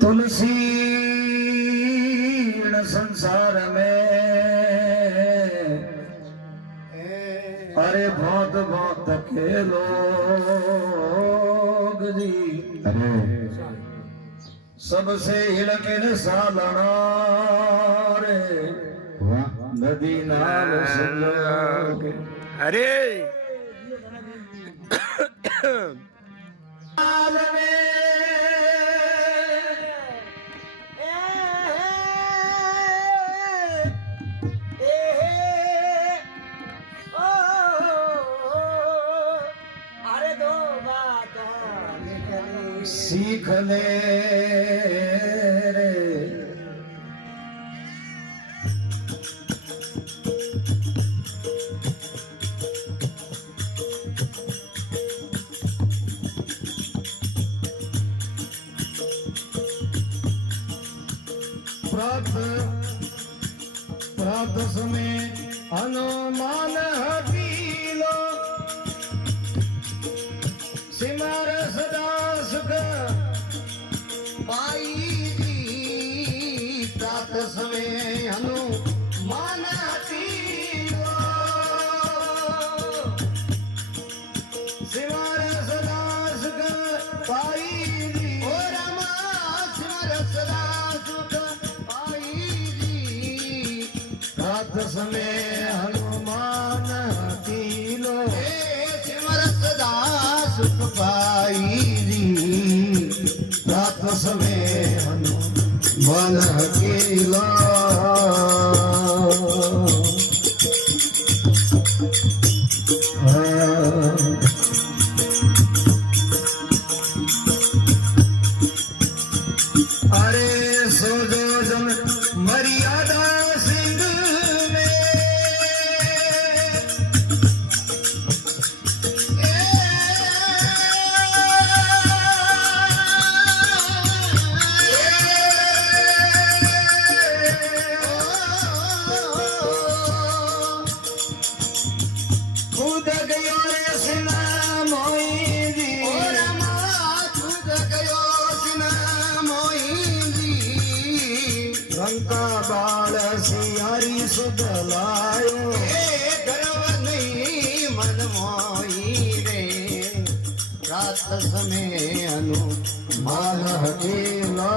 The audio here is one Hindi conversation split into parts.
तुलसी संसार में अरे बहुत बहुत के लोग जी सबसे हिड़किन सालना रे नदी नाल संग अरे सीख ले रे प्रात समय हनुमान हकीलो सिमर सदा सुख पाई जी प्रात समय हनुमान हकीलो सिमर सदा सुख पाई जी ओ रामा सिमर सदा सुख पाई जी प्रात समय हनुमान हकीलो सिमर सदा सुख पाई री रात समय हनुमान हकीला अरे सोजो जन मर्यादा सिंह में खुद गयो रे सिना मोईदी ओ रामा खुद गयो सिना मोईदी लंका बाल सियारी सुध लायो गर्व नहीं मन मोई रे रात समय हनुमान हकीला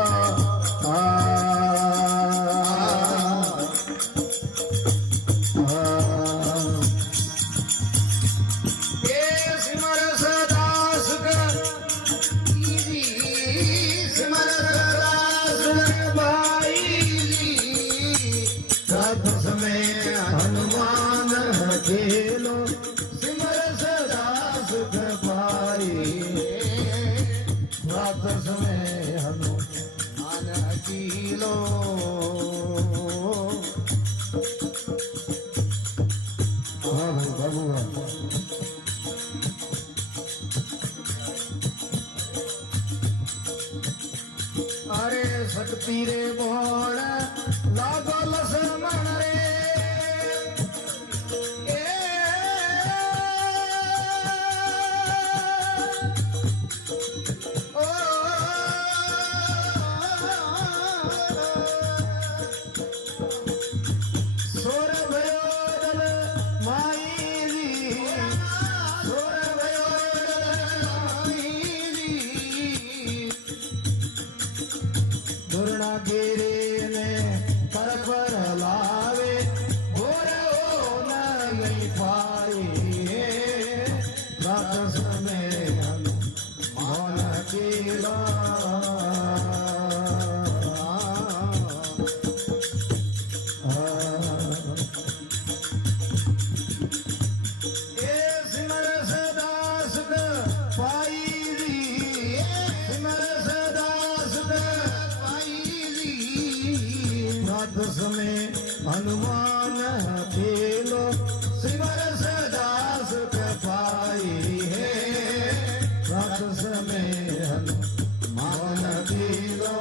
सिमर सदा सुख सिमर सदा सुख भाई रात समय हनुमान हकीलो सिमर सदा सुख पाई रात समय हनुमान हकीलो हाँ भाई बाबू अरे शक्ति रे बोल लागो लसमण रे ओ सोर भयो दल माई री सोर भयो दल माई री धुरणा गिरे ने कर पर लावे भोर हो नहीं पाई रात समय मन केला सिमर सदा सुख पाई री सिमर सदा सुख रात समय हनुमान हकीलो सिमर सदा सुख पाई है रात समय हनुमान हकीलो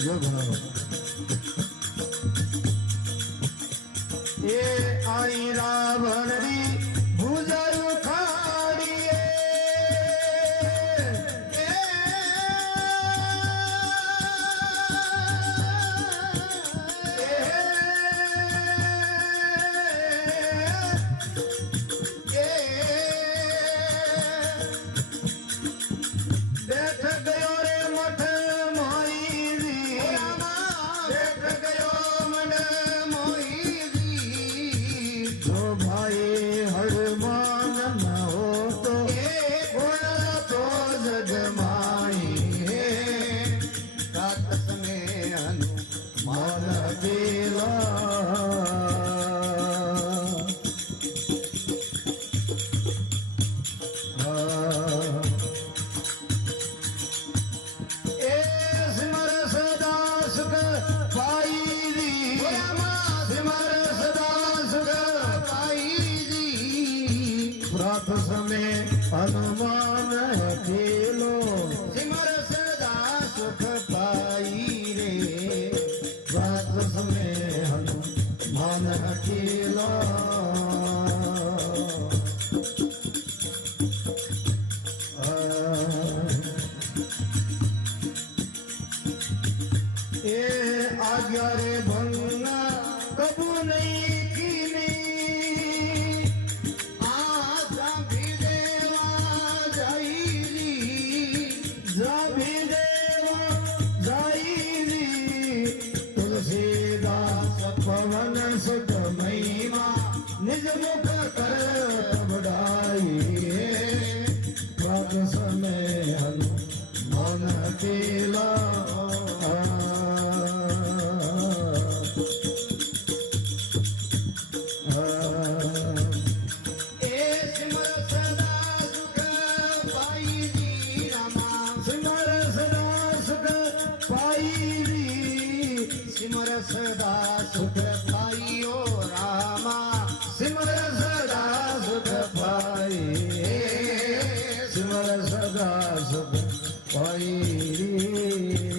जो જણાવો. એ આઈ રાવણની ભુજર ખાડીએ બેઠ ગયો રે મઠ મોઈરી બેઠ ગયો મઠ મોઈરી જો ભાઈ હનુમાન ન હોતો ગુણ તો જગમાઈ રાત સમે હનુમાન દેવા એ સિમર સદા સુખ પાઈરી સિમર સદા સુખ પાઈરી પ્રાત સમે હનુમાન ખેલો સિમર સદા સુખ પાઈ રે પ્રાત સમે હનુમાન ખેલો એ આજ્ઞા રે ભંગના કબુ નહીં કીની આ જાભી દેવા જાઈરી જાભી દેવા જાઈરી તુલસીદાસ પવન સુત મહિમા નિજ મુખ કર બડાઈ પ્રાત સમે હનુમાન કેલા સિમર સદા સુખ પાઈઓ રામા સિમર સદા સુખ પાઈ સિમર સદા સુખ પાઈ